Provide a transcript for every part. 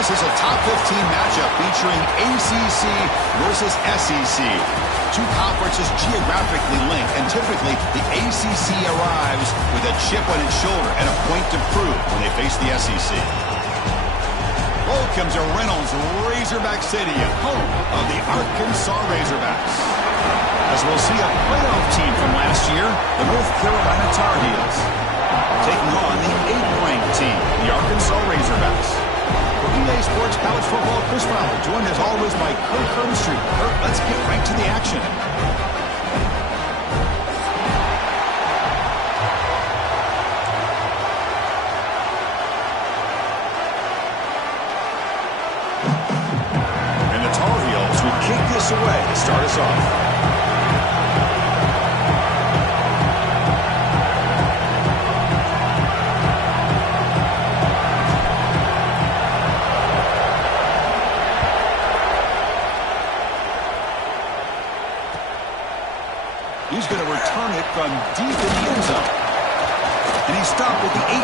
This is a top 15 matchup featuring ACC versus SEC. Two conferences geographically linked, and typically the ACC arrives with a chip on its shoulder and a point to prove when they face the SEC. Welcome to Reynolds Razorback Stadium, home of the Arkansas Razorbacks. As we'll see a playoff team from last year, the North Carolina Tar Heels, taking on the 8th-ranked team, the Arkansas Razorbacks. For EA Sports College Football, Chris Fowler, joined as always by Kirk Herbstreit. Kirk, let's get right to the action. And the Tar Heels will kick this away to start us off. He's going to return it from deep in the end zone. And he stopped with the 18.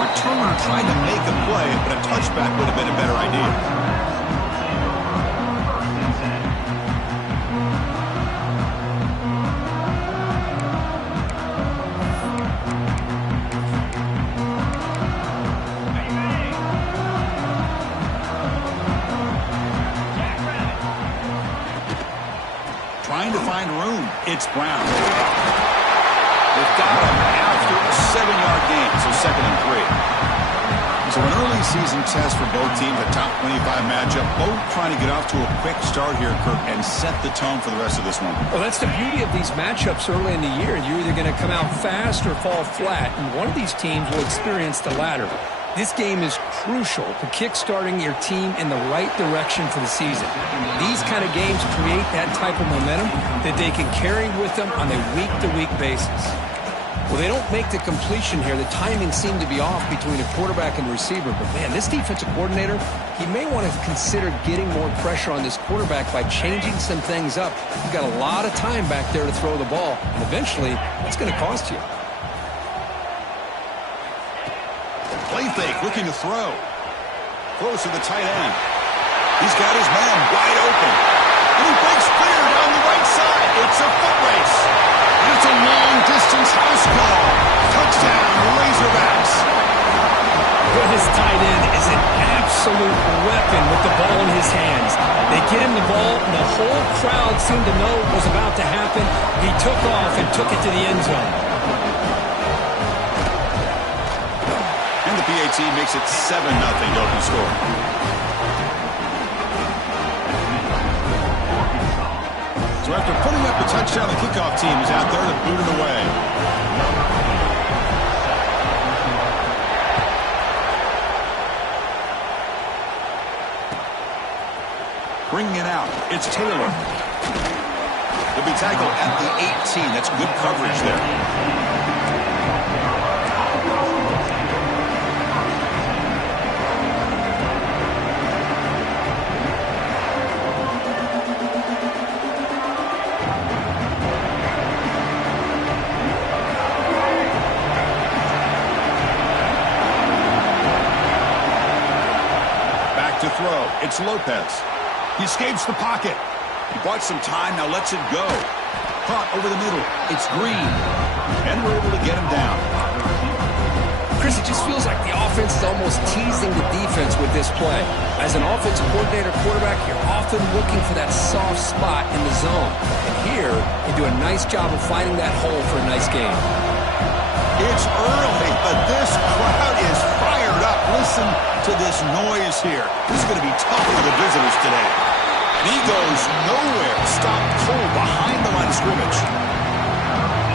Returner trying to make a play, but a touchback would have been a better idea. Trying to find room. It's Brown. They've got him after a 7-yard gain, so 2nd and 3. So an early season test for both teams, a top 25 matchup. Both trying to get off to a quick start here, Kirk, and set the tone for the rest of this one. Well, that's the beauty of these matchups early in the year. You're either going to come out fast or fall flat, and one of these teams will experience the latter. This game is crucial to kick-starting your team in the right direction for the season. These kind of games create that type of momentum that they can carry with them on a week-to-week basis. Well, they don't make the completion here. The timing seemed to be off between a quarterback and receiver. But, man, this defensive coordinator, he may want to consider getting more pressure on this quarterback by changing some things up. You've got a lot of time back there to throw the ball, and eventually that's going to cost you. Play fake, looking to throw. Close to the tight end. He's got his man wide open. And he breaks clear down the right side. It's a foot race. And it's a long-distance house call. Touchdown, Razorbacks. Well, his tight end is an absolute weapon with the ball in his hands. They get him the ball, and the whole crowd seemed to know what was about to happen. He took off and took it to the end zone. PAT makes it 7-0 to open score. So after putting up the touchdown, the kickoff team is out there to boot it away. Bringing it out, it's Taylor. He'll be tackled at the 18. That's good coverage there. To throw. It's Lopez. He escapes the pocket. He bought some time, now lets it go. Caught over the middle. It's Green. And we're able to get him down. Chris, it just feels like the offense is almost teasing the defense with this play. As an offensive coordinator quarterback, you're often looking for that soft spot in the zone. And here, you do a nice job of finding that hole for a nice game. It's early, but this crowd is fired up. Listen to this noise here. This is going to be tough for the visitors today. And he goes nowhere. Stopped cold behind the line of scrimmage.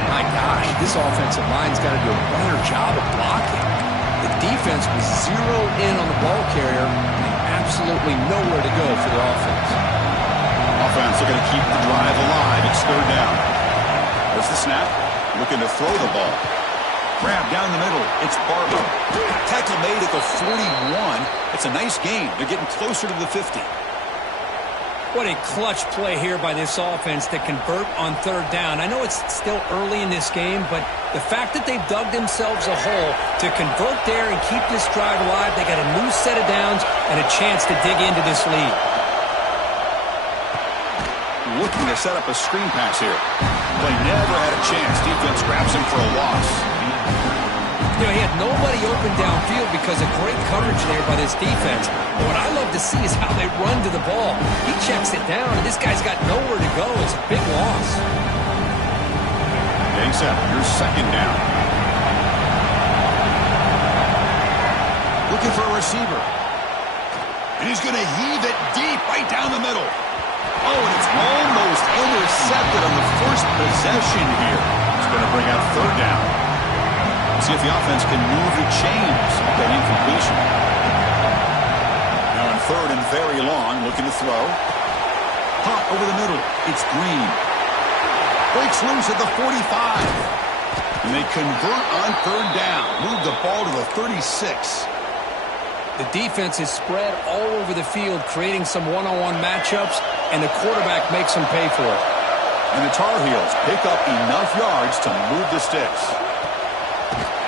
My gosh, this offensive line's got to do a better job of blocking. The defense was zeroed in on the ball carrier and absolutely nowhere to go for their offense. Offense looking to keep the drive alive. It's 3rd down. There's the snap. Looking to throw the ball. Grab down the middle. It's Barber. Tackle made at the 41. It's a nice gain. They're getting closer to the 50. What a clutch play here by this offense to convert on third down. I know it's still early in this game, but the fact that they've dug themselves a hole to convert there and keep this drive alive, they got a new set of downs and a chance to dig into this lead. Looking to set up a screen pass here. Play never had a chance. Defense grabs him for a loss. You know, he had nobody open downfield because of great coverage there by this defense. But what I love to see is how they run to the ball. He checks it down, and this guy's got nowhere to go. It's a big loss. Getting set. Here's second down. Looking for a receiver. And he's going to heave it deep right down the middle. Oh, and it's almost intercepted on the first possession here. It's going to bring out third down. See if the offense can move the chains with that incompletion. Now on third and very long, looking to throw. Caught over the middle. It's Green. Breaks loose at the 45. And they convert on third down. Move the ball to the 36. The defense is spread all over the field, creating some one-on-one matchups, and the quarterback makes them pay for it. And the Tar Heels pick up enough yards to move the sticks.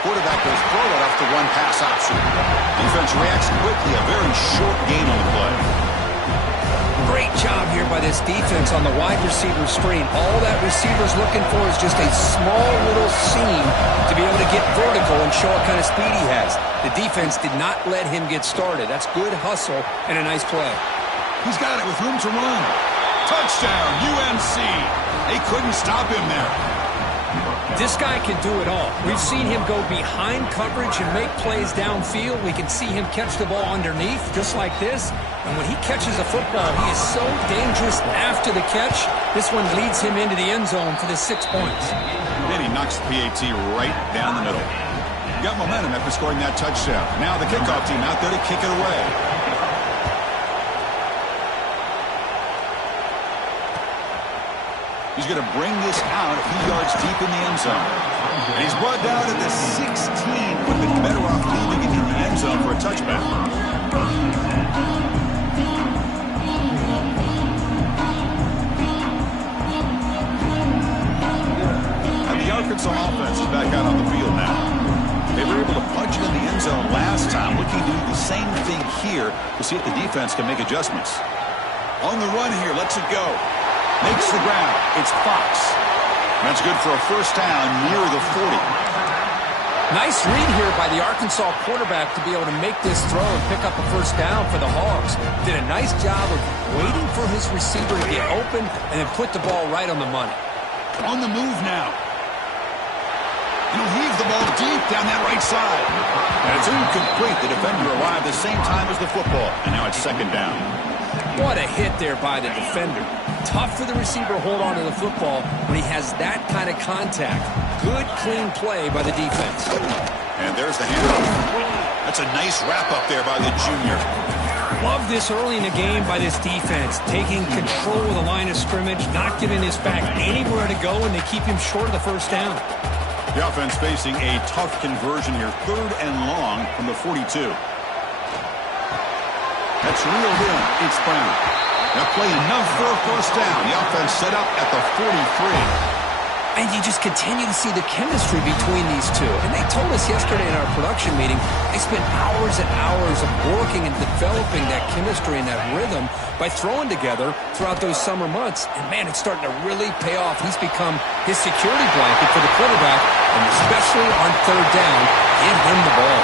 Quarterback goes throw it off the one pass option. Defense reacts quickly. A very short gain on the play. Great job here by this defense on the wide receiver screen. All that receiver's looking for is just a small little seam to be able to get vertical and show what kind of speed he has. The defense did not let him get started. That's good hustle and a nice play. He's got it with room to run. Touchdown, UNC. They couldn't stop him there. This guy can do it all. We've seen him go behind coverage and make plays downfield. We can see him catch the ball underneath, just like this. And when he catches a football, he is so dangerous after the catch. This one leads him into the end zone for the 6 points. Then he knocks the PAT right down the middle. Got momentum after scoring that touchdown. Now the kickoff team out there to kick it away. He's going to bring this out a few yards deep in the end zone. And he's brought down at the 16. Would have been better off leaving it in the end zone for a touchback. And the Arkansas offense is back out on the field now. They were able to punch it in the end zone last time. Looking to do the same thing here to see if the defense can make adjustments. On the run here, lets it go. Makes the ground. It's Fox. That's good for a first down near the 40. Nice read here by the Arkansas quarterback to be able to make this throw and pick up a first down for the Hogs. Did a nice job of waiting for his receiver to get open and then put the ball right on the money. On the move now. And he'll heave the ball deep down that right side. And it's incomplete. The defender arrived the same time as the football. And now it's second down. What a hit there by the defender. Tough for the receiver to hold on to the football when he has that kind of contact. Good, clean play by the defense. And there's the handoff. That's a nice wrap-up there by the junior. Love this early in the game by this defense. Taking control of the line of scrimmage, not giving this back anywhere to go, and they keep him short of the first down. The offense facing a tough conversion here. Third and long from the 42. That's reeled in. It's Brown. That play enough for a first down. The offense set up at the 43. And you just continue to see the chemistry between these two. And they told us yesterday in our production meeting, they spent hours and hours of working and developing that chemistry and that rhythm by throwing together throughout those summer months. And, man, it's starting to really pay off. He's become his security blanket for the quarterback, and especially on third down, give him the ball.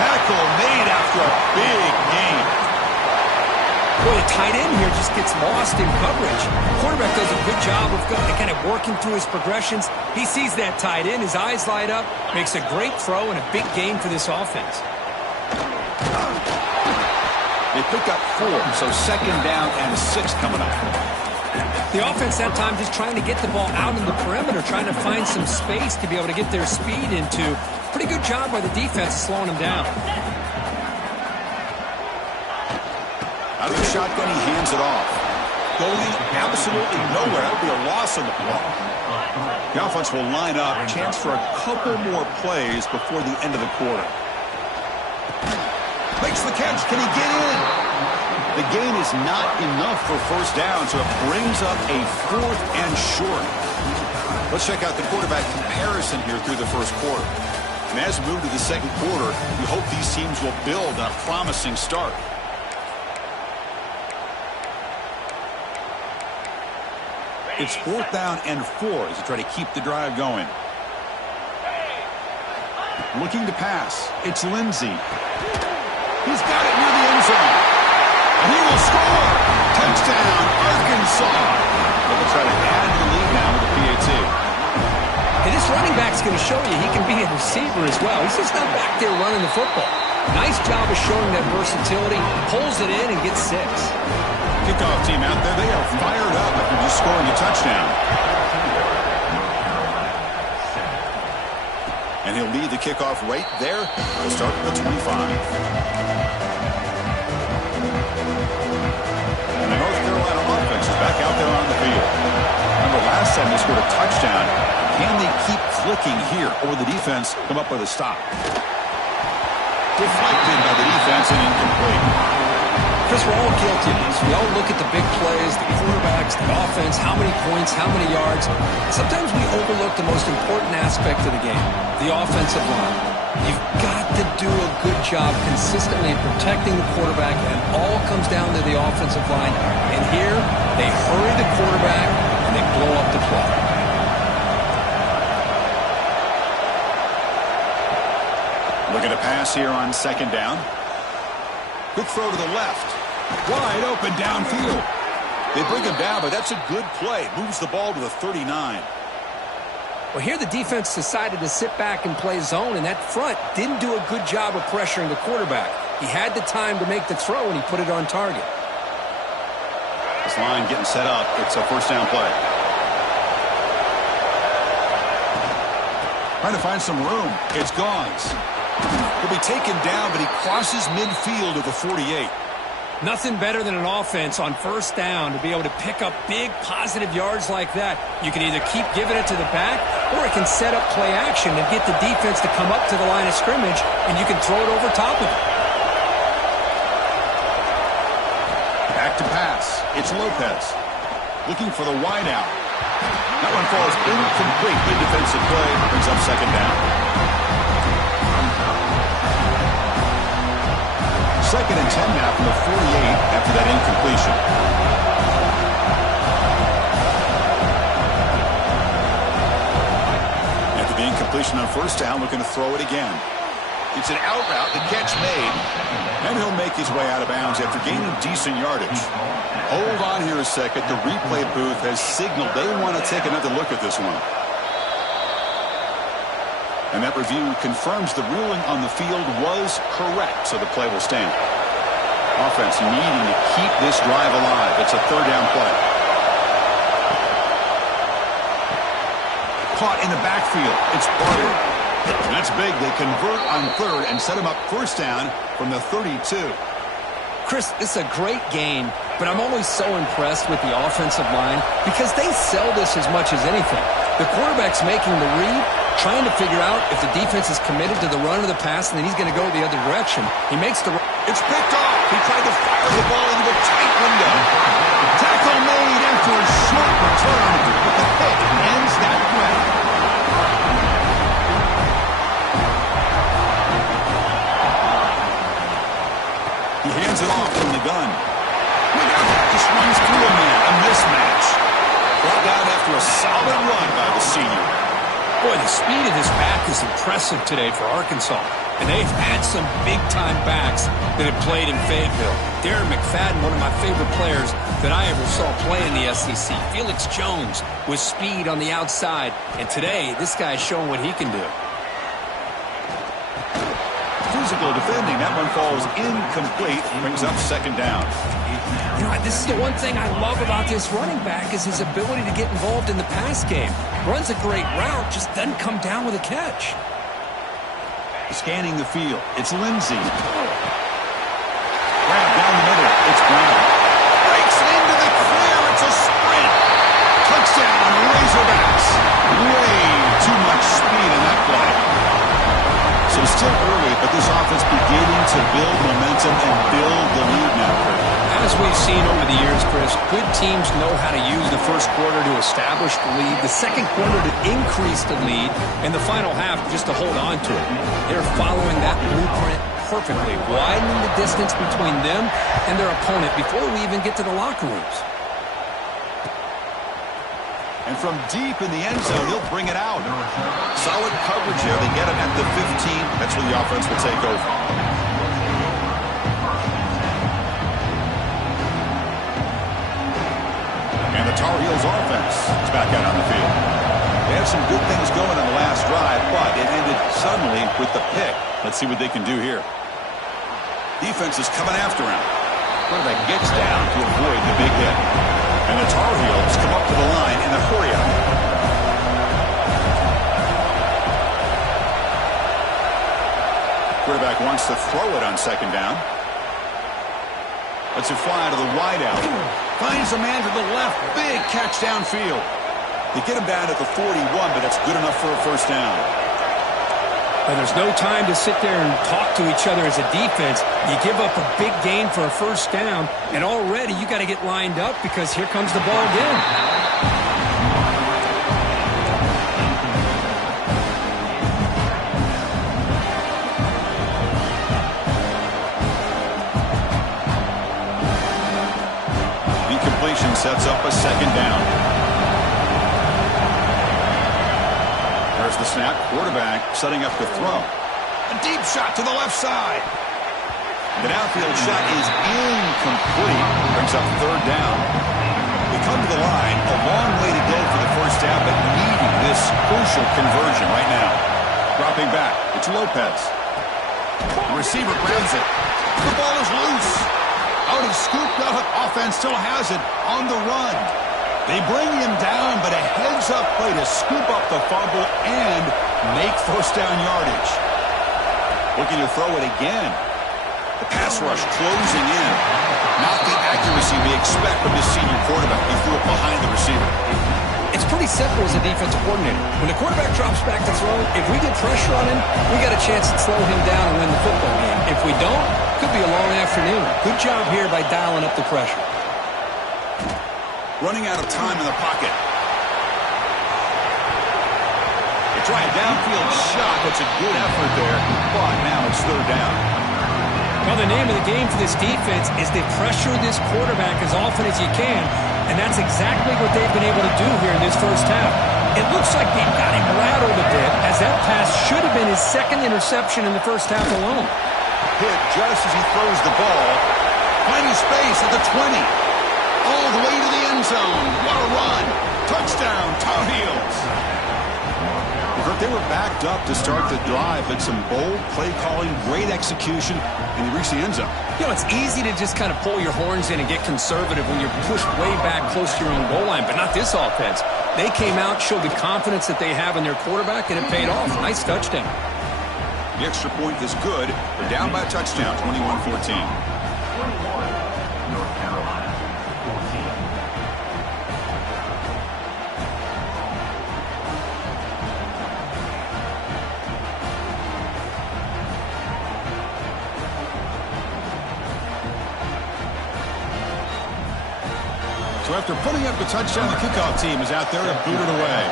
Tackle made after a big gain. Boy, the tight end here just gets lost in coverage. The quarterback does a good job of kind of working through his progressions. He sees that tight end, his eyes light up, makes a great throw and a big gain for this offense. They pick up 4, so second down and 6 coming up. The offense that time just trying to get the ball out in the perimeter, trying to find some space to be able to get their speed into. Pretty good job by the defense slowing them down. Out of the shotgun, he hands it off. Going absolutely nowhere. That would be a loss on the ball. The offense will line up. Chance for a couple more plays before the end of the quarter. Makes the catch. Can he get in? The gain is not enough for first down, so it brings up a 4th and short. Let's check out the quarterback comparison here through the first quarter. And as we move to the second quarter, we hope these teams will build on a promising start. It's 4th down and 4 as they try to keep the drive going. Looking to pass. It's Lindsey. He's got it near the end zone. And he will score. Touchdown, Arkansas. They'll try to add to the lead now with the PAT. Hey, this running back's going to show you he can be a receiver as well. He's just not back there running the football. Nice job of showing that versatility. Pulls it in and gets 6. Kickoff team out there, they are fired up after just scoring a touchdown. And he'll lead the kickoff right there. We'll start at the 25. And the North Carolina offense is back out there on the field. Remember last time they scored a touchdown. Can they keep clicking here, or will the defense come up with a stop? Deflected by the defense and incomplete. Chris, we're all guilty of this. We all look at the big plays, the quarterbacks, the offense, how many points, how many yards. Sometimes we overlook the most important aspect of the game, the offensive line. You've got to do a good job consistently in protecting the quarterback, and it all comes down to the offensive line. And here, they hurry the quarterback, and they blow up the play. Looking to pass here on 2nd down. Good throw to the left. Wide open downfield. They bring him down, but that's a good play. Moves the ball to the 39. Well, here the defense decided to sit back and play zone, and that front didn't do a good job of pressuring the quarterback. He had the time to make the throw, and he put it on target. This line getting set up. It's a 1st down play. Trying to find some room. It's Gauze. He'll be taken down, but he crosses midfield of the 48. Nothing better than an offense on 1st down to be able to pick up big positive yards like that. You can either keep giving it to the back, or it can set up play action and get the defense to come up to the line of scrimmage, and you can throw it over top of it. Back to pass. It's Lopez. Looking for the wide out. That one falls incomplete. Good defensive play. Brings up 2nd down. 2nd and 10 now from the 48 after that incompletion. After the incompletion on 1st down, looking to throw it again. It's an out route, the catch made, and he'll make his way out of bounds after gaining decent yardage. Hold on here a second. The replay booth has signaled they want to take another look at this one. And that review confirms the ruling on the field was correct, so the play will stand. Offense needing to keep this drive alive. It's a 3rd down play. Caught in the backfield. It's Barber. And that's big. They convert on 3rd and set him up 1st down from the 32. Chris, this is a great game, but I'm always so impressed with the offensive line because they sell this as much as anything. The quarterback's making the read, trying to figure out if the defense is committed to the run or the pass, and then he's going to go the other direction. He makes the... It's picked off. He tried to fire the ball into a tight window. Tackle made after a short return, but the pick ends that play. He hands it off from the gun. Just runs through a man. A mismatch. Brought down after a solid run by the senior. Boy, the speed of this back is impressive today for Arkansas. And they've had some big-time backs that have played in Fayetteville. Darren McFadden, one of my favorite players that I ever saw play in the SEC. Felix Jones with speed on the outside. And today, this guy's showing what he can do. Physical defending. That one falls incomplete. Brings up 2nd down. You know, this is the one thing I love about this running back is his ability to get involved in the pass game. Runs a great route, just doesn't come down with a catch. Scanning the field. It's Lindsey. Grab down the middle. It's Brown. Breaks into the clear. It's a sprint. Touchdown, Razorbacks. Way too much speed in that play. So still early, but this offense beginning to build momentum and build the lead now. As As we've seen over the years, Chris, good teams know how to use the first quarter to establish the lead, the second quarter to increase the lead, and the final half just to hold on to it. They're following that blueprint perfectly, widening the distance between them and their opponent before we even get to the locker rooms. And from deep in the end zone, he'll bring it out. Solid coverage here. They get him at the 15. That's where the offense will take over. And the Tar Heels offense is back out on the field. They had some good things going on the last drive, but it ended suddenly with the pick. Let's see what they can do here. Defense is coming after him. Quarterback gets down to avoid the big hit. And the Tar Heels come up to the line in a hurry-up. Quarterback wants to throw it on second down. Lets it fly to the wideout. Finds a man to the left. Big catch downfield. They get him down at the 41, but that's good enough for a first down. Well, there's no time to sit there and talk to each other as a defense. You give up a big gain for a first down, and already you got to get lined up because here comes the ball again. Incompletion sets up a second down. There's the snap. Quarterback setting up the throw. A deep shot to the left side. The downfield shot is incomplete. Brings up third down. We come to the line. A long way to go for the first down, but needing this crucial conversion right now. Dropping back. It's Lopez. The receiver grabs it. The ball is loose. Out is scooped up. Offense still has it on the run. They bring him down, but a heads-up play to scoop up the fumble and make first down yardage. Looking to throw it again. The pass rush closing in. Not the accuracy we expect from this senior quarterback. He threw it behind the receiver. It's pretty simple as a defensive coordinator. When the quarterback drops back to throw, if we get pressure on him, we got a chance to slow him down and win the football game. If we don't, could be a long afternoon. Good job here by dialing up the pressure. Running out of time in the pocket. They try a downfield shot. That's a good effort there, but now it's third down. Well, the name of the game for this defense is to pressure this quarterback as often as you can, and that's exactly what they've been able to do here in this first half. It looks like they've got him rattled a bit, as that pass should have been his second interception in the first half alone. Hit just as he throws the ball. Finding space at the 20. All the way to the end zone. What a run. Touchdown, Tar Heels. They were backed up to start the drive, but some bold play calling, great execution, and they reached the end zone. You know, it's easy to just kind of pull your horns in and get conservative when you're pushed way back close to your own goal line, but not this offense. They came out, showed the confidence that they have in their quarterback, and it paid off. Nice touchdown. The extra point is good. They're down by a touchdown, 21-14. So after putting up the touchdown, the kickoff team is out there to boot it away.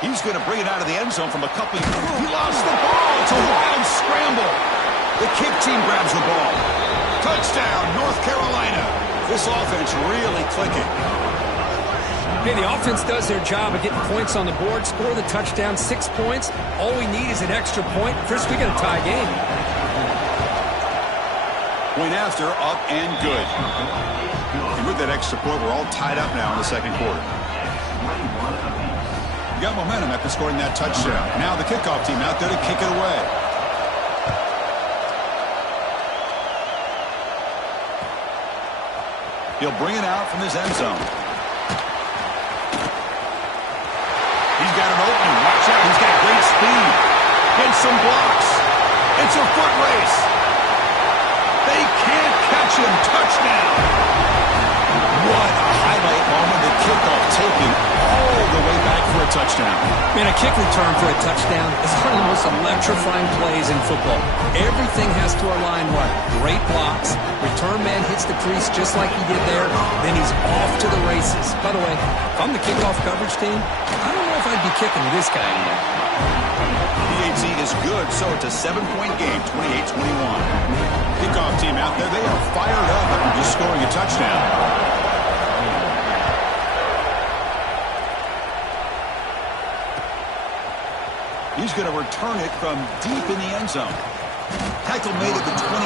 He's going to bring it out of the end zone from a couple. He lost the ball. It's a wild scramble. The kick team grabs the ball. Touchdown, North Carolina. This offense really clicking. Okay, the offense does their job of getting points on the board, score the touchdown, 6 points. All we need is an extra point. Chris, we got a tie game. Point after, up and good. And with that extra point, we're all tied up now in the second quarter. You got momentum after scoring that touchdown. Now the kickoff team out there to kick it away. He'll bring it out from his end zone. He's got an opening. Watch out. He's got great speed. Gets some blocks. It's a foot race. They can't catch him. Touchdown. What a highlight moment. The kickoff taking all the way back for a touchdown. touchdown. Man, a kick return for a touchdown is one of the most electrifying plays in football. Everything has to align right. Great blocks. Return man hits the crease just like he did there. Then he's off to the races. By the way, if I'm the kickoff coverage team, I don't know if I'd be kicking to this guy anymore. PAT is good, so it's a 7-point game, 28-21. Kickoff team out there, they are fired up after just scoring a touchdown. He's going to return it from deep in the end zone. Tackle made at the 29,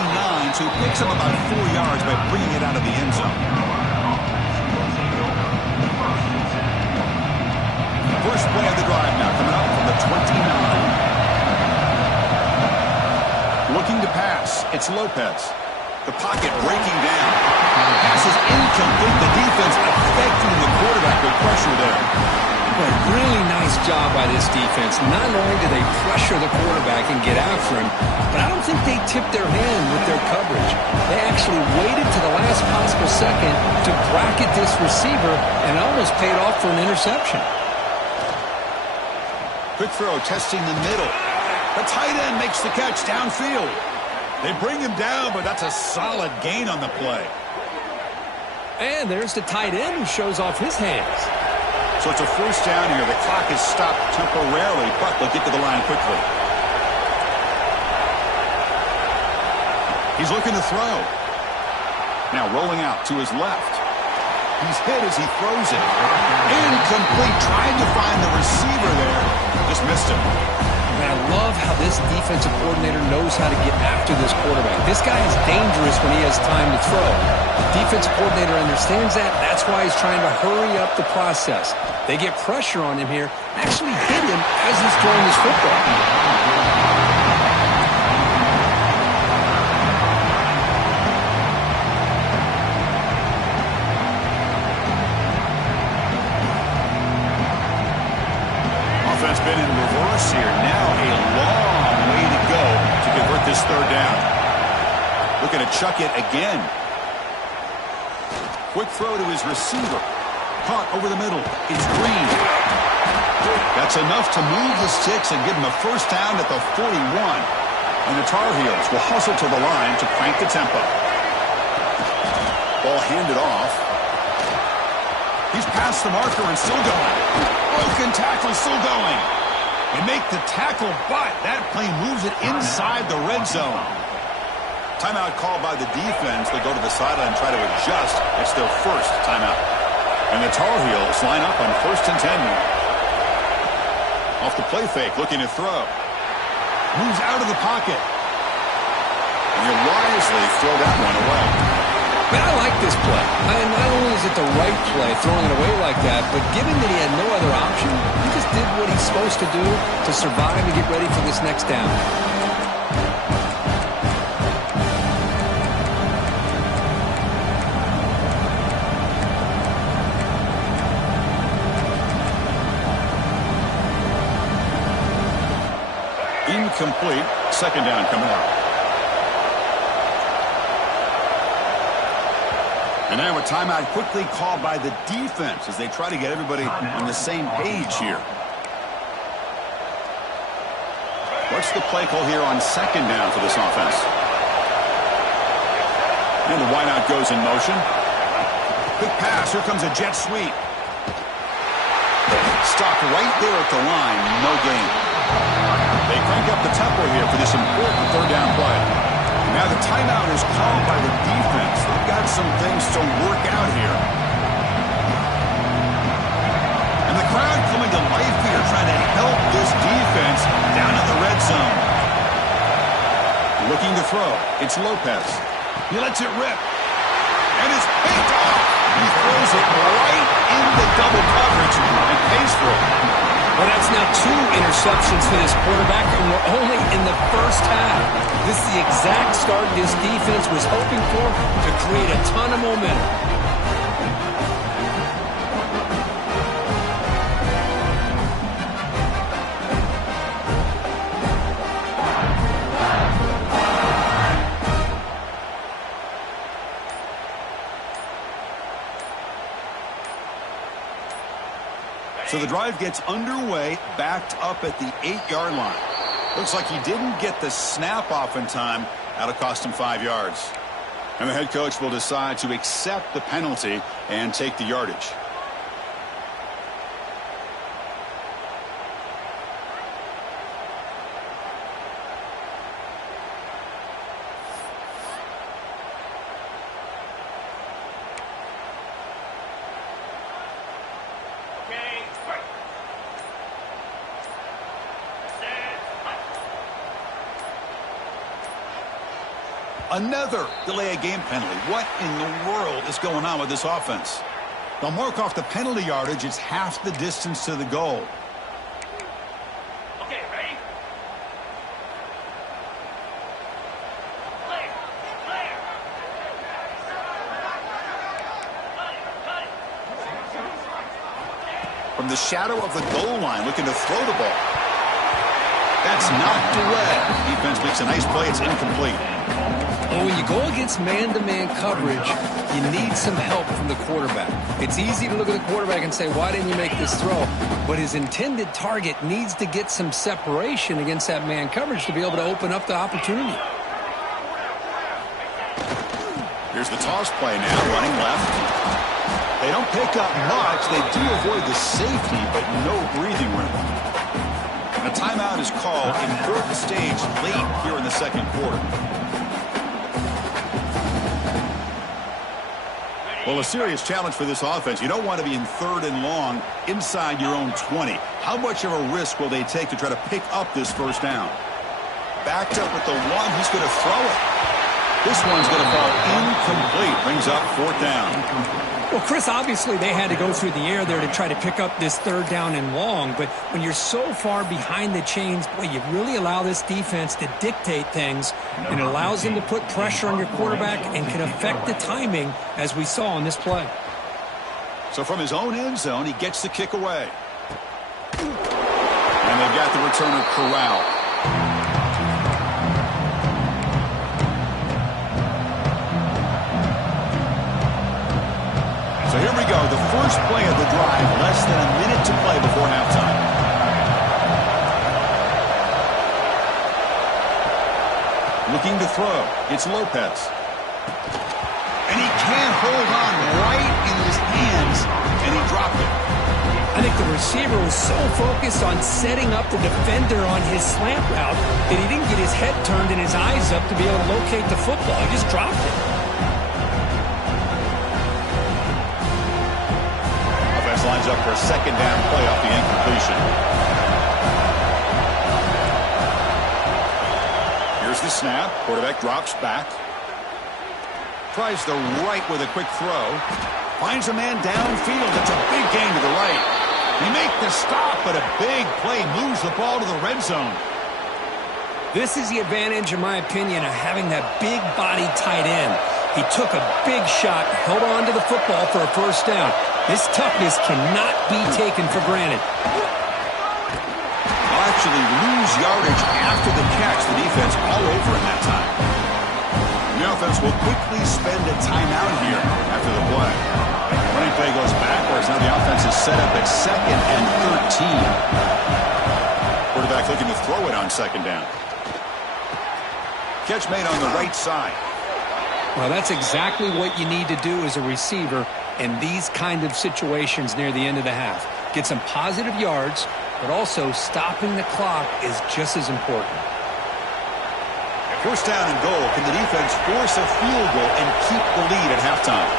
so he picks up about 4 yards by bringing it out of the end zone. First play of the drive now, coming up from the 29. Looking to pass, it's Lopez. The pocket breaking down. Pass is incomplete. The defense affecting the quarterback with pressure there. But really nice job by this defense. Not only do they pressure the quarterback and get after him, but I don't think they tipped their hand with their coverage. They actually waited to the last possible second to bracket this receiver, and almost paid off for an interception. Quick throw testing the middle. The tight end makes the catch downfield. They bring him down, but that's a solid gain on the play. And there's the tight end who shows off his hands. So it's a first down here. The clock is stopped temporarily, but they'll get to the line quickly. He's looking to throw. Now rolling out to his left. He's hit as he throws it. Incomplete. Trying to find the receiver there. Just missed him. And I love how this defensive coordinator knows how to get after this quarterback. This guy is dangerous when he has time to throw. The defensive coordinator understands that. That's why he's trying to hurry up the process. They get pressure on him here, actually hit him as he's throwing his football. Offense been in reverse here. Now a long way to go to convert this third down. Looking to chuck it again. Quick throw to his receiver. Caught over the middle. It's Green. That's enough to move the sticks and give him a first down at the 41. And the Tar Heels will hustle to the line to crank the tempo. Ball handed off. He's past the marker and still going. Broken tackle, still going. They make the tackle, but that play moves it inside the red zone. Timeout called by the defense. They go to the sideline and try to adjust. It's their first timeout. And the Tar Heels line up on 1st and 10 now. Off the play fake, looking to throw. Moves out of the pocket. And they wisely throw that one away. Man, I like this play. Not only is it the right play, throwing it away like that, but given that he had no other option, he just did what he's supposed to do to survive and get ready for this next down. Incomplete. Second down coming up. And now a timeout quickly called by the defense as they try to get everybody on the same page here. What's the play call here on second down for this offense? And the wideout goes in motion. Quick pass. Here comes a jet sweep. Stopped right there at the line. No gain. They crank up the tempo here for this important third down play. Now the timeout is called by the defense. They've got some things to work out here. And the crowd coming to life here, trying to help this defense down in the red zone. Looking to throw. It's Lopez. He lets it rip. And it's picked off. He throws it right into double coverage and pays for it. Well, that's now 2 interceptions for this quarterback, and we're only in the first half. This is the exact start this defense was hoping for to create a ton of momentum. So the drive gets underway, backed up at the 8-yard line. Looks like he didn't get the snap off in time. That'll cost him 5 yards. And the head coach will decide to accept the penalty and take the yardage. Another delay of game penalty. What in the world is going on with this offense? They'll mark off the penalty yardage. It's half the distance to the goal. Okay, ready? Player. From the shadow of the goal line, looking to throw the ball. That's knocked away. Defense makes a nice play. It's incomplete. Well, when you go against man-to-man coverage, you need some help from the quarterback. It's easy to look at the quarterback and say, why didn't you make this throw? But his intended target needs to get some separation against that man coverage to be able to open up the opportunity. Here's the toss play now, running left. They don't pick up much. They do avoid the safety, but no breathing room. And a timeout is called, important stage late here in the second quarter. Well, a serious challenge for this offense. You don't want to be in 3rd and long inside your own 20. How much of a risk will they take to try to pick up this first down? Backed up with the one, he's going to throw it. This one's going to fall incomplete. Brings up 4th down. Well, Chris, obviously they had to go through the air there to try to pick up this 3rd down and long. But when you're so far behind the chains, boy, you really allow this defense to dictate things. And it allows them to put pressure on your quarterback and can affect the timing, as we saw on this play. So from his own end zone, he gets the kick away. And they've got the returner corralled. So here we go, the first play of the drive, less than a minute to play before halftime. Looking to throw, it's Lopez. And he can't hold on right in his hands, and he dropped it. I think the receiver was so focused on setting up the defender on his slant route that he didn't get his head turned and his eyes up to be able to locate the football. He just dropped it. Lines up for a 2nd down play off the incompletion. Here's the snap. Quarterback drops back. Tries the right with a quick throw. Finds a man downfield. That's a big gain to the right. He makes the stop, but a big play moves the ball to the red zone. This is the advantage, in my opinion, of having that big body tight end. He took a big shot, held on to the football for a first down. This toughness cannot be taken for granted. They'll actually lose yardage after the catch. The defense all over in that time. The offense will quickly spend a timeout here after the play. Running play goes backwards. Now the offense is set up at 2nd and 13. Quarterback looking to throw it on 2nd down. Catch made on the right side. Well, that's exactly what you need to do as a receiver in these kind of situations near the end of the half. Get some positive yards, but also stopping the clock is just as important. First down and goal. Can the defense force a field goal and keep the lead at halftime?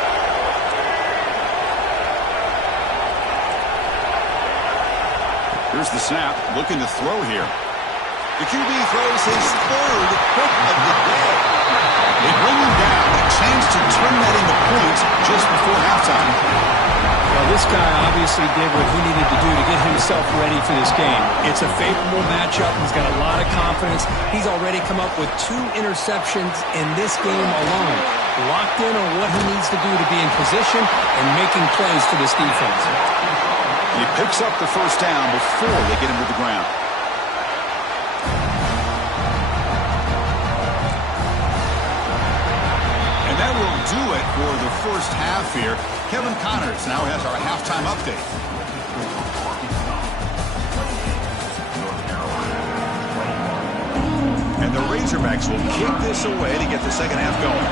Here's the snap. Looking to throw here. The QB throws his 3rd pick of the day. They bring him down. A chance to turn that into points just before halftime. Well, this guy obviously did what he needed to do to get himself ready for this game. It's a favorable matchup. He's got a lot of confidence. He's already come up with 2 interceptions in this game alone. Locked in on what he needs to do to be in position and making plays for this defense. He picks up the first down before they get him to the ground. And that will do it for the first half here. Kevin Connors now has our halftime update. And the Razorbacks will kick this away to get the second half going.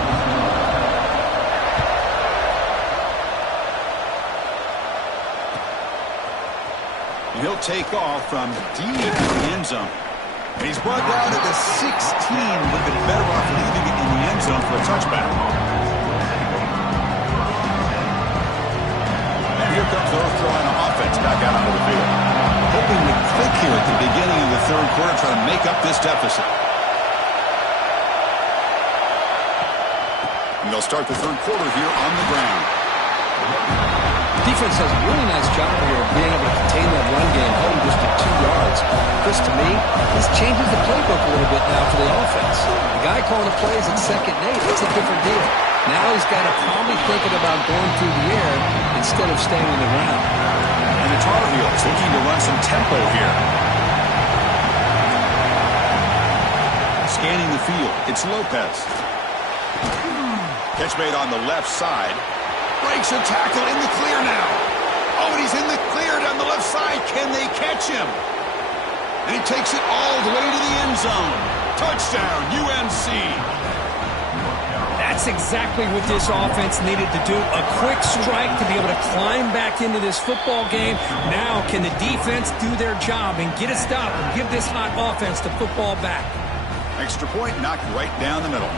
And he'll take off from deep in the end zone. And he's brought down at the 16. Would have been better off leaving it in the end zone for a touchback. And here comes the North Carolina offense back out onto the field. Hoping to click here at the beginning of the third quarter, try to make up this deficit. And they'll start the third quarter here on the ground. Defense does a really nice job here of being able to contain that run game home just to 2 yards. Chris, to me, this changes the playbook a little bit now for the offense. The guy calling the plays at 2nd and 8, it's a different deal. Now he's got to probably thinking about going through the air instead of staying on the ground. And the Tar Heels looking to run some tempo here. Scanning the field, it's Lopez. Catch made on the left side. Breaks a tackle in the clear now. Oh, and he's in the clear down the left side. Can they catch him? And he takes it all the way to the end zone. Touchdown, UNC. That's exactly what this offense needed to do. A quick strike to be able to climb back into this football game. Now, can the defense do their job and get a stop and give this hot offense the football back? Extra point knocked right down the middle.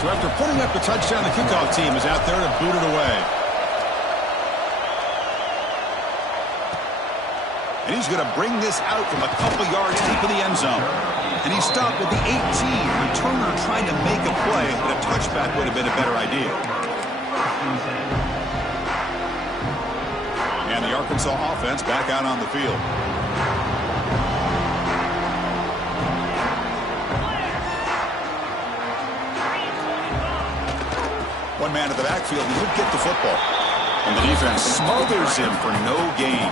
So after putting up the touchdown, the kickoff team is out there to boot it away. And he's going to bring this out from a couple yards deep in the end zone. And he stopped at the 18. Returner trying to make a play, but a touchback would have been a better idea. And the Arkansas offense back out on the field. One man at the backfield, and he'll get the football. And the defense smothers him for no gain.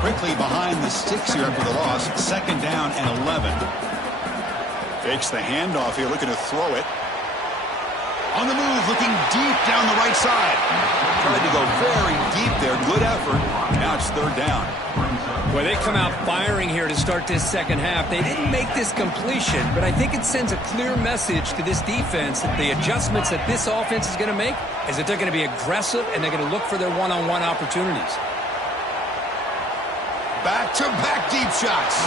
Quickly behind the sticks here after the loss. 2nd down and 11. Fakes the handoff here, looking to throw it. On the move, looking deep down the right side. Tried to go very deep there. Good effort. Now it's 3rd down. Well, they come out firing here to start this second half. They didn't make this completion, but I think it sends a clear message to this defense that the adjustments that this offense is going to make is that they're going to be aggressive and they're going to look for their one-on-one opportunities. Back-to-back deep shots.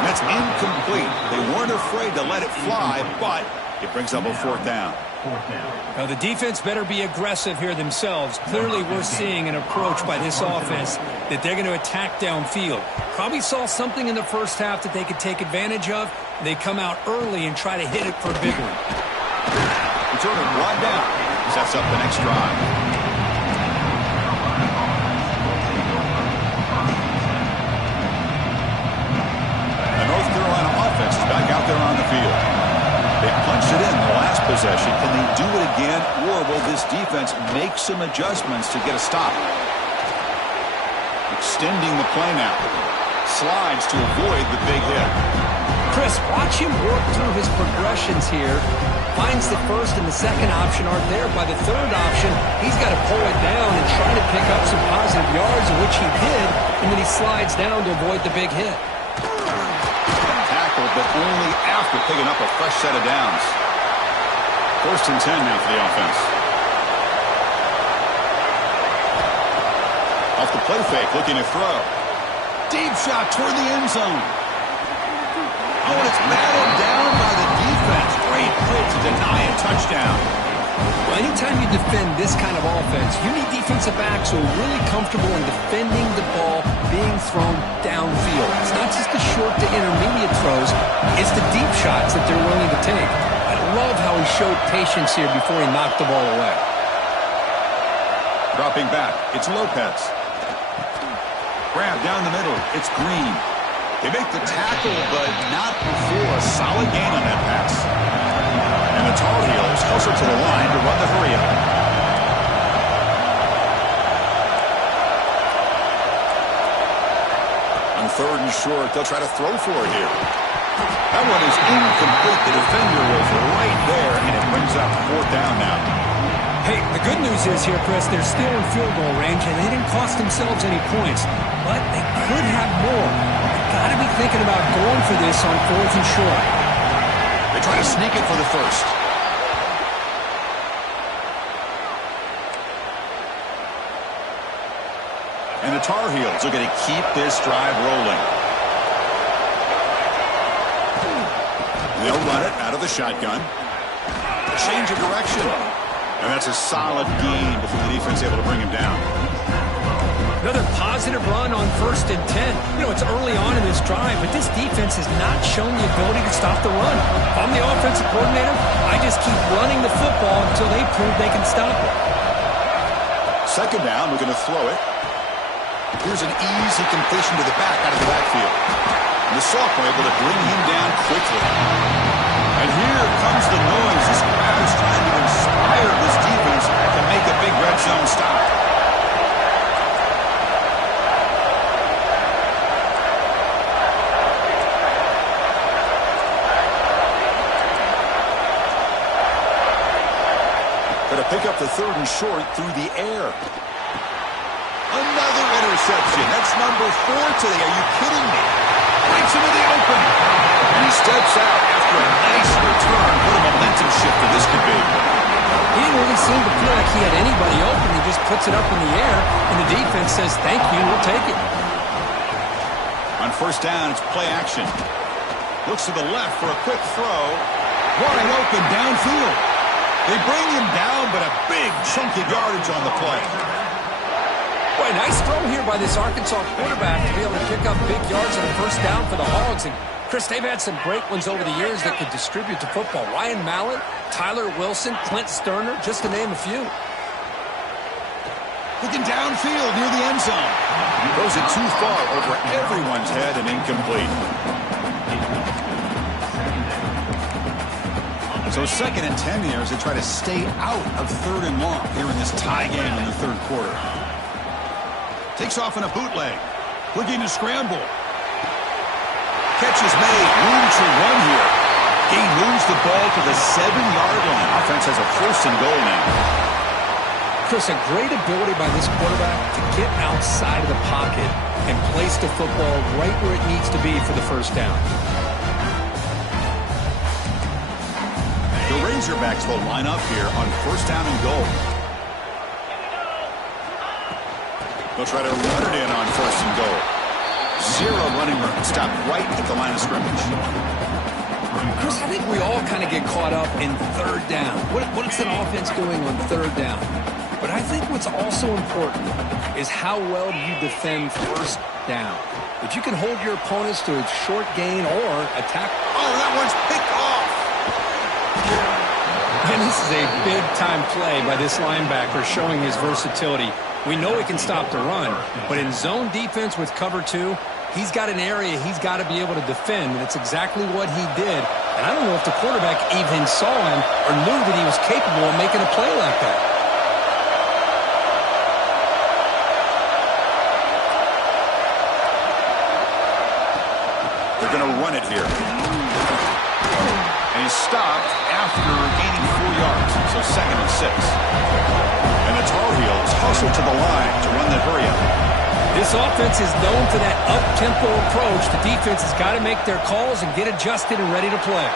And that's incomplete. They weren't afraid to let it fly, but it brings up a 4th down. Now, the defense better be aggressive here themselves. Clearly, we're seeing an approach by this offense that they're going to attack downfield. Probably saw something in the first half that they could take advantage of. They come out early and try to hit it for a big one. Returner brought down. Sets up the next drive. The North Carolina offense is back out there on the field. They punched it in the last possession. Can they do it again, or will this defense make some adjustments to get a stop? Extending the play now. Slides to avoid the big hit. Chris, watch him work through his progressions here. Finds the first and the second option aren't there. By the third option, he's got to pull it down and try to pick up some positive yards, which he did, and then he slides down to avoid the big hit. But only after picking up a fresh set of downs. 1st and 10 now for the offense. Off the play fake, looking to throw. Deep shot toward the end zone. Oh, and it's battled down by the defense. Great play to deny a touchdown. Well, anytime you defend this kind of offense, you need defensive backs who are really comfortable in defending the ball being thrown downfield. It's not just the short to intermediate throws, it's the deep shots that they're willing to take. I love how he showed patience here before he knocked the ball away. Dropping back, it's Lopez. Grab down the middle, it's Green. They make the tackle, but not before a solid gain on that pass. And the Tar Heels closer to the line to run the hurry-up. On 3rd and short, they'll try to throw for it here. That one is incomplete. The defender was right there, and it brings up 4th down now. Hey, the good news is here, Chris, they're still in field goal range, and they didn't cost themselves any points. But they could have more. They've got to be thinking about going for this on 4th and short. They try to sneak it for the first. And the Tar Heels are going to keep this drive rolling. They'll run it out of the shotgun. Change of direction. And that's a solid gain before the defense able to bring him down. Another positive run on 1st and 10. You know, it's early on in this drive, but this defense has not shown the ability to stop the run. If I'm the offensive coordinator, I just keep running the football until they prove they can stop it. 2nd down, we're going to throw it. Here's an easy completion to the back out of the backfield. And the sophomore able to bring him down quickly. And here comes the noise. This crowd is trying to inspire this defense to make a big red zone stop. Going to pick up the 3rd and short through the air. Another interception. That's number 4 today. Are you kidding me? Breaks into the open. And he steps out after a nice return. What a momentum shifter this could be. He didn't really seem to feel like he had anybody open. He just puts it up in the air, and the defense says, thank you, we'll take it. On 1st down, it's play action. Looks to the left for a quick throw. Wide open downfield. They bring him down, but a big chunk of yardage on the play. Boy, nice throw here by this Arkansas quarterback to be able to pick up big yards on a 1st down for the Hogs. And, Chris, they've had some great ones over the years that could distribute the football. Ryan Mallett, Tyler Wilson, Clint Sterner, just to name a few. Looking downfield near the end zone. He throws it too far over everyone's head and incomplete. So 2nd and 10 here as they try to stay out of 3rd and long here in this tie game in the 3rd quarter. Takes off in a bootleg. Looking to scramble. Catch is made. Room to run here. He moves the ball to the 7-yard line. Offense has a 1st and goal now. Chris, a great ability by this quarterback to get outside of the pocket and place the football right where it needs to be for the 1st down. The Razorbacks will line up here on 1st down and goal. They'll try to run it in on 1st and goal. 0 running room. Stop right at the line of scrimmage. Chris, I think we all kind of get caught up in 3rd down. What is an offense doing on 3rd down? But I think what's also important is how well you defend 1st down. If you can hold your opponents to a short gain or attack. Oh, that one's picked off. And this is a big-time play by this linebacker showing his versatility. We know he can stop the run, but in zone defense with cover 2, he's got an area he's got to be able to defend, and that's exactly what he did. And I don't know if the quarterback even saw him or knew that he was capable of making a play like that. They're going to run it here. And he's stopped after gaining 4 yards, so 2nd and 6. And the Tar Heels hustle to the line to run the hurry up. This offense is known for that up-tempo approach. The defense has got to make their calls and get adjusted and ready to play.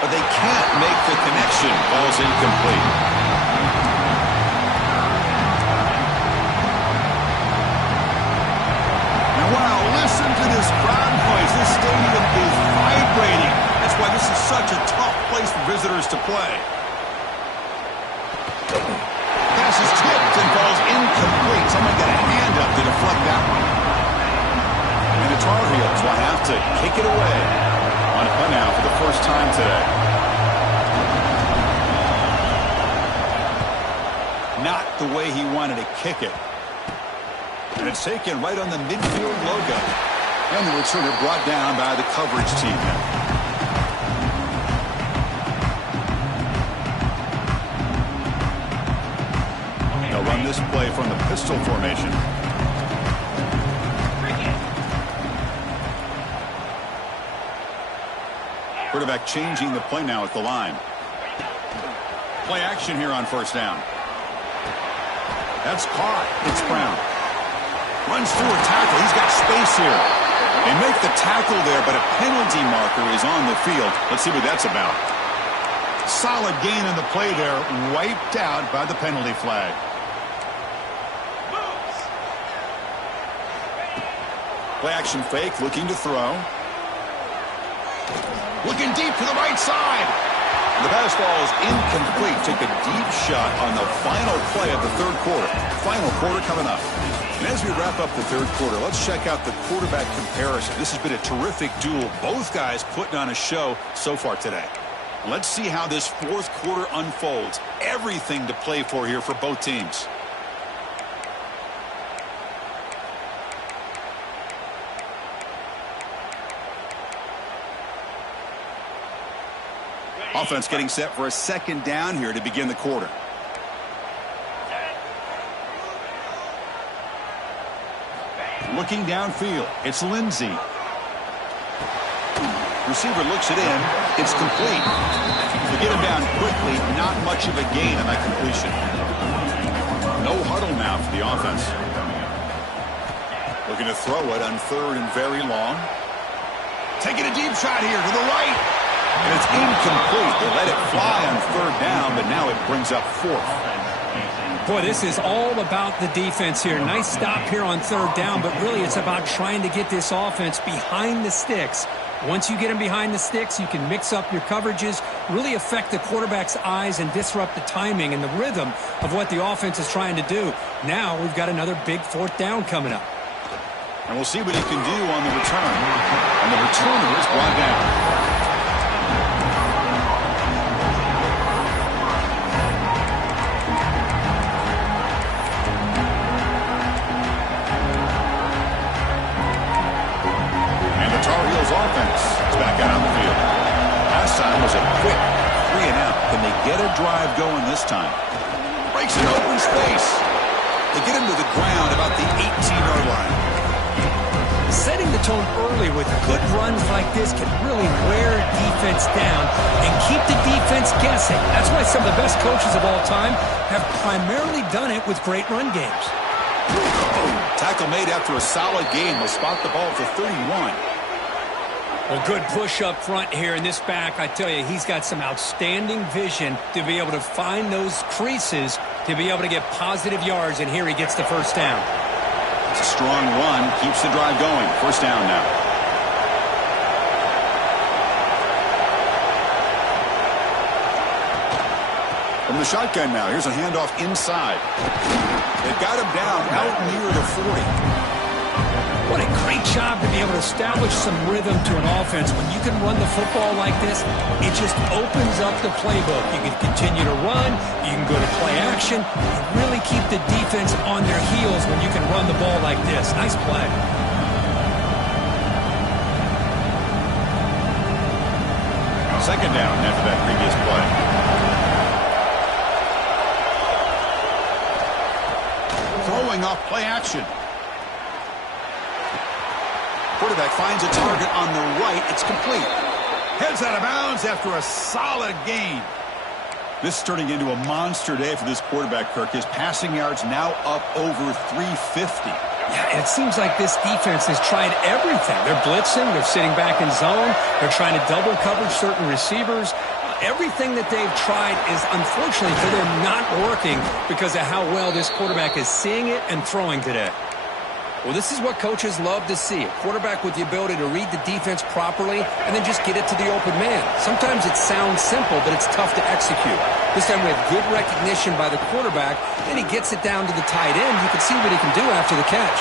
But they can't make the connection. Ball's incomplete. And wow, listen to this crowd noise. This stadium is vibrating. That's why this is such a tough place for visitors to play. Pass is tipped and falls incomplete. Someone got a hand up to deflect that one. And the Tar Heels will have to kick it away on a punt now for the first time today. Not the way he wanted to kick it. And it's taken right on the midfield logo. And the returner brought down by the coverage team now. They'll run this play from the pistol formation. Quarterback changing the play now at the line. Play action here on 1st down. That's caught. It's Brown. Runs through a tackle. He's got space here. They make the tackle there, but a penalty marker is on the field. Let's see what that's about. Solid gain in the play there. Wiped out by the penalty flag. Play action fake, looking to throw. Looking deep to the right side. The pass ball is incomplete. Take a deep shot on the final play of the third quarter. Final quarter coming up. And as we wrap up the third quarter, let's check out the quarterback comparison. This has been a terrific duel. Both guys putting on a show so far today. Let's see how this fourth quarter unfolds. Everything to play for here for both teams. Offense getting set for a second down here to begin the quarter. Looking downfield, it's Lindsey. Receiver looks it in. It's complete. To get him down quickly, not much of a gain on that completion. No huddle now for the offense. Looking to throw it on third and very long. Taking a deep shot here to the right. And it's incomplete. They let it fly on third down, but now it brings up fourth. Boy, this is all about the defense here. Nice stop here on third down, but really it's about trying to get this offense behind the sticks. Once you get them behind the sticks, you can mix up your coverages, really affect the quarterback's eyes and disrupt the timing and the rhythm of what the offense is trying to do. Now we've got another big fourth down coming up. And we'll see what he can do on the return. And the returner is brought down. Offense is back out on the field. Last time was a quick 3-and-out. Can they get a drive going this time? Breaks it open space. They get him to the ground about the 18-yard line. Setting the tone early with good runs like this can really wear defense down and keep the defense guessing. That's why some of the best coaches of all time have primarily done it with great run games. Tackle made after a solid game. Will spot the ball at the 31. Well, good push up front here in this back. I tell you, he's got some outstanding vision to be able to find those creases to be able to get positive yards, and here he gets the first down. It's a strong run. Keeps the drive going. First down now. From the shotgun now, here's a handoff inside. They've got him down out near the 40. What a great job to be able to establish some rhythm to an offense. When you can run the football like this, it just opens up the playbook. You can continue to run. You can go to play action. You really keep the defense on their heels when you can run the ball like this. Nice play. Second down after that previous play. Throwing off play action. Quarterback finds a target on the right. It's complete. Heads out of bounds after a solid gain. This is turning into a monster day for this quarterback, Kirk. His passing yards now up over 350. Yeah, and it seems like this defense has tried everything. They're blitzing. They're sitting back in zone. They're trying to double coverage certain receivers. Everything that they've tried is, unfortunately for them, not working because of how well this quarterback is seeing it and throwing today. Well, this is what coaches love to see. A quarterback with the ability to read the defense properly and then just get it to the open man. Sometimes it sounds simple, but it's tough to execute. This time we have good recognition by the quarterback, and he gets it down to the tight end. You can see what he can do after the catch.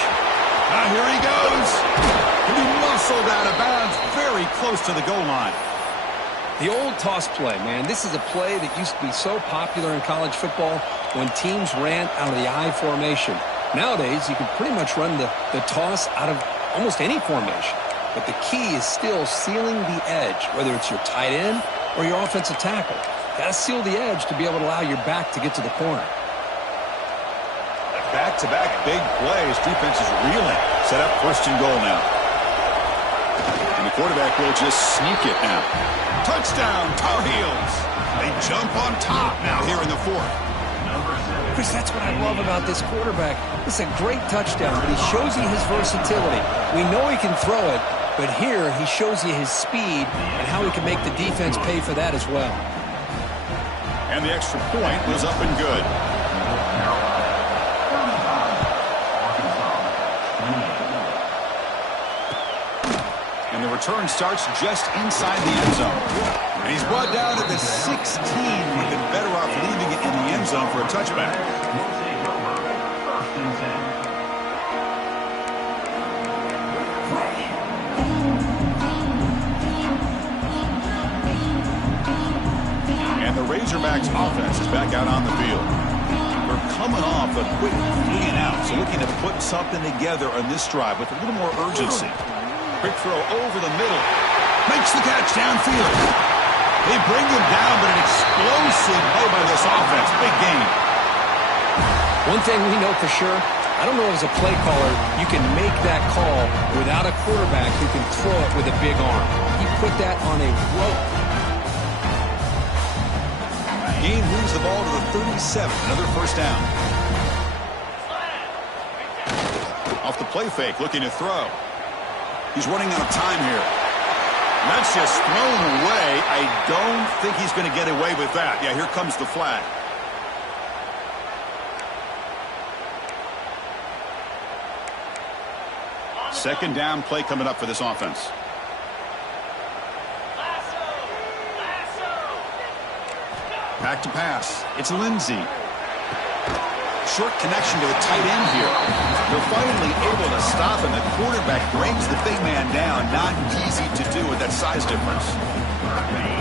Here he goes. He muscled out of bounds very close to the goal line. The old toss play, man. This is a play that used to be so popular in college football when teams ran out of the I formation. Nowadays, you can pretty much run the toss out of almost any formation. But the key is still sealing the edge, whether it's your tight end or your offensive tackle. Got to seal the edge to be able to allow your back to get to the corner. Back-to-back big plays. Defense is reeling. Set up first and goal now. And the quarterback will just sneak it now. Touchdown, Tar Heels. They jump on top now here in the fourth. Chris, that's what I love about this quarterback. It's a great touchdown, but he shows you his versatility. We know he can throw it, but here he shows you his speed and how he can make the defense pay for that as well. And the extra point was up and good. And the return starts just inside the end zone. And he's brought down at the 16. We've been better off leaving it in the end zone for a touchback. And the Razorbacks offense is back out on the field. We're coming off a quick 3 and out, so looking to put something together on this drive with a little more urgency. Quick throw over the middle. Makes the catch downfield. They bring him down, but an explosive play by this offense. Big game. One thing we know for sure, I don't know as a play caller, you can make that call without a quarterback who can throw it with a big arm. He put that on a rope. Gain moves the ball to the 37. Another first down. Off the play fake, looking to throw. He's running out of time here. And that's just thrown away. I don't think he's going to get away with that. Yeah, here comes the flag. Second down play coming up for this offense. Back to pass. It's Lindsey. Short connection to the tight end here. They're finally able to stop him. The quarterback brings the big man down. Not easy to do with that size difference.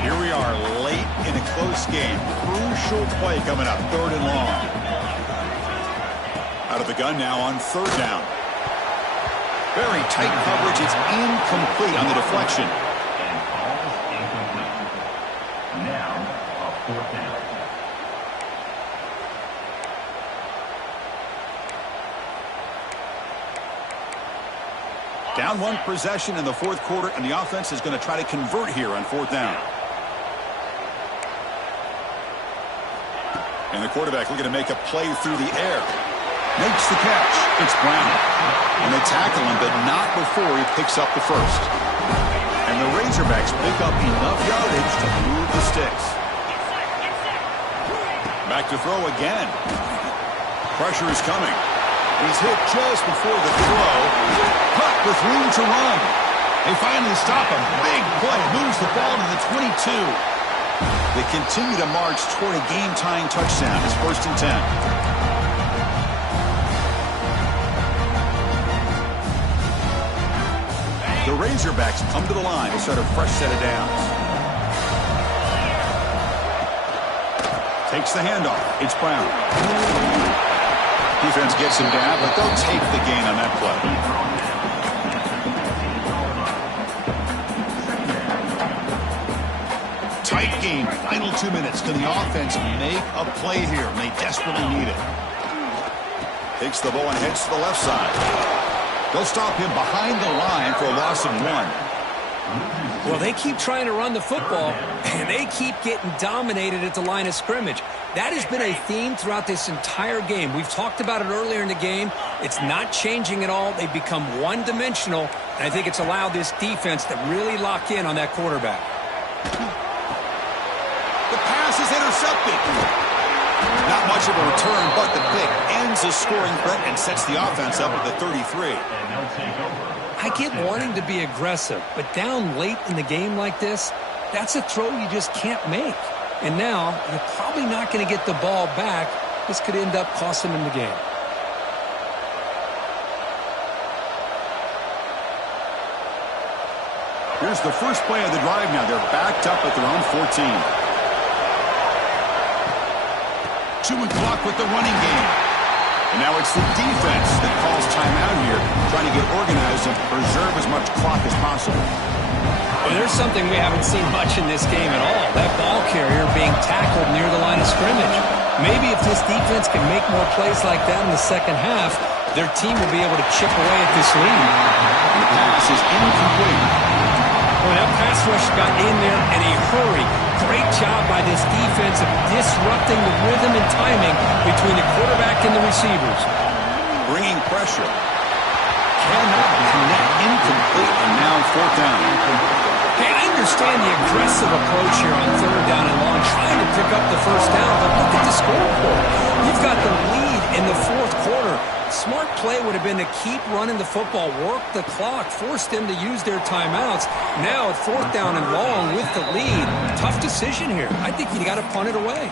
Here we are late in a close game. Crucial play coming up. 3rd and long. Out of the gun now on 3rd down. Very tight coverage. It's incomplete on the deflection. Now, a 4th down. Down 1 possession in the 4th quarter, and the offense is going to try to convert here on 4th down. And the quarterback looking to make a play through the air. Makes the catch. It's Brown. And they tackle him, but not before he picks up the first. And the Razorbacks pick up enough yardage to move the sticks. Back to throw again. Pressure is coming. He's hit just before the throw. Caught with room to run. They finally stop him. Big play. Moves the ball to the 22. They continue to march toward a game-tying touchdown. It's 1st and 10. The Razorbacks come to the line to start a fresh set of downs. Takes the handoff. It's Brown. Defense gets him down, but they'll take the gain on that play. Tight game. Final 2 minutes. Can the offense make a play here? And they desperately need it. Takes the ball and heads to the left side. They'll stop him behind the line for a loss of 1. Well, they keep trying to run the football, and they keep getting dominated at the line of scrimmage. That has been a theme throughout this entire game. We've talked about it earlier in the game. It's not changing at all. They've become one-dimensional, and I think it's allowed this defense to really lock in on that quarterback. The pass is intercepted. Not much of a return, but the pick ends a scoring threat and sets the offense up at the 33. I get wanting to be aggressive, but down late in the game like this, that's a throw you just can't make. And now, you're probably not going to get the ball back. This could end up costing them the game. Here's the first play of the drive now. They're backed up at their own 14. Chewing clock with the running game. And now it's the defense that calls timeout here, trying to get organized and preserve as much clock as possible. Well, there's something we haven't seen much in this game at all. That ball carrier being tackled near the line of scrimmage. Maybe if this defense can make more plays like that in the second half, their team will be able to chip away at this lead. The pass is incomplete. Well, that pass rush got in there in a hurry. Great job by this defense of disrupting the rhythm and timing between the quarterback and the receivers. Bringing pressure. Cannot connect, incomplete, and now fourth down. Hey, I understand the aggressive approach here on third down and long, trying to pick up the first down, but look at the scoreboard. You've got the lead in the fourth quarter. Smart play would have been to keep running the football, work the clock, force them to use their timeouts. Now at fourth down and long with the lead. Tough decision here. I think you got to punt it away.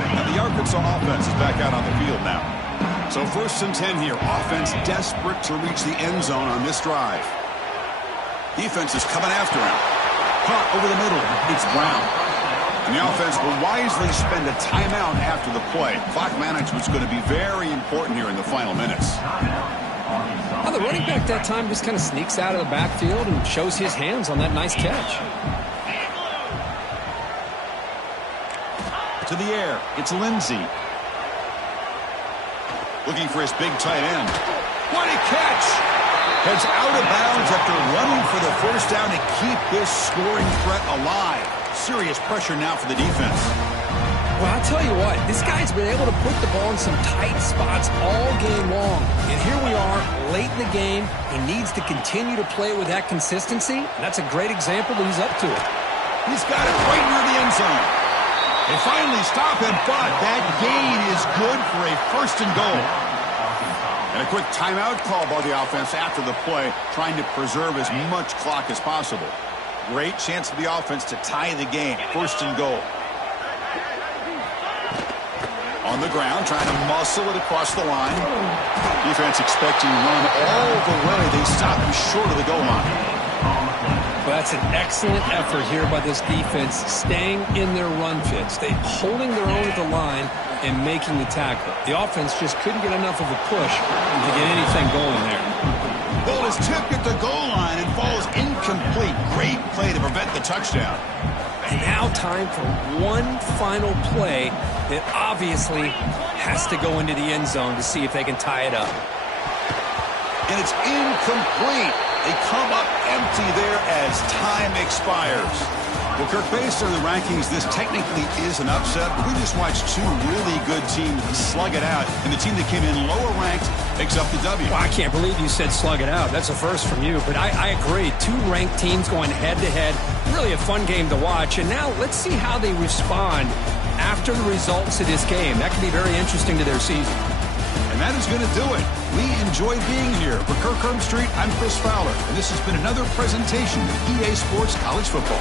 And the Arkansas offense is back out on the field now. So 1st and 10 here. Offense desperate to reach the end zone on this drive. Defense is coming after him. Caught over the middle. It's Brown. And the offense will wisely spend a timeout after the play. Clock management is going to be very important here in the final minutes. Now the running back that time just kind of sneaks out of the backfield and shows his hands on that nice catch. To the air. It's Lindsey. Looking for his big tight end. What a catch! Heads out of bounds after running for the first down to keep this scoring threat alive. Serious pressure now for the defense. Well, I'll tell you what, this guy's been able to put the ball in some tight spots all game long. And here we are, late in the game. He needs to continue to play with that consistency. And that's a great example that he's up to it. He's got it right near the end zone. They finally stop him, but that gain is good for a 1st and goal. And a quick timeout call by the offense after the play, trying to preserve as much clock as possible. Great chance for the offense to tie the game. 1st and goal. On the ground, trying to muscle it across the line. Defense expecting run all the way. They stop him short of the goal line. Well, that's an excellent effort here by this defense, staying in their run fits. They holding their own at the line and making the tackle. The offense just couldn't get enough of a push to get anything going there. Ball is tipped at the goal line and falls incomplete. Great play to prevent the touchdown. And now time for one final play that obviously has to go into the end zone to see if they can tie it up. And it's incomplete. They come up empty there as time expires. Well, Kirk, based on the rankings, this technically is an upset. We just watched two really good teams slug it out, and the team that came in lower ranked picks up the W. Well, I can't believe you said slug it out. That's a first from you, but I agree. Two ranked teams going head-to-head. Really a fun game to watch. And now let's see how they respond after the results of this game. That could be very interesting to their season. And that is going to do it. We enjoyed being here. For Kirk Herbstreit, I'm Chris Fowler, and this has been another presentation of EA Sports College Football.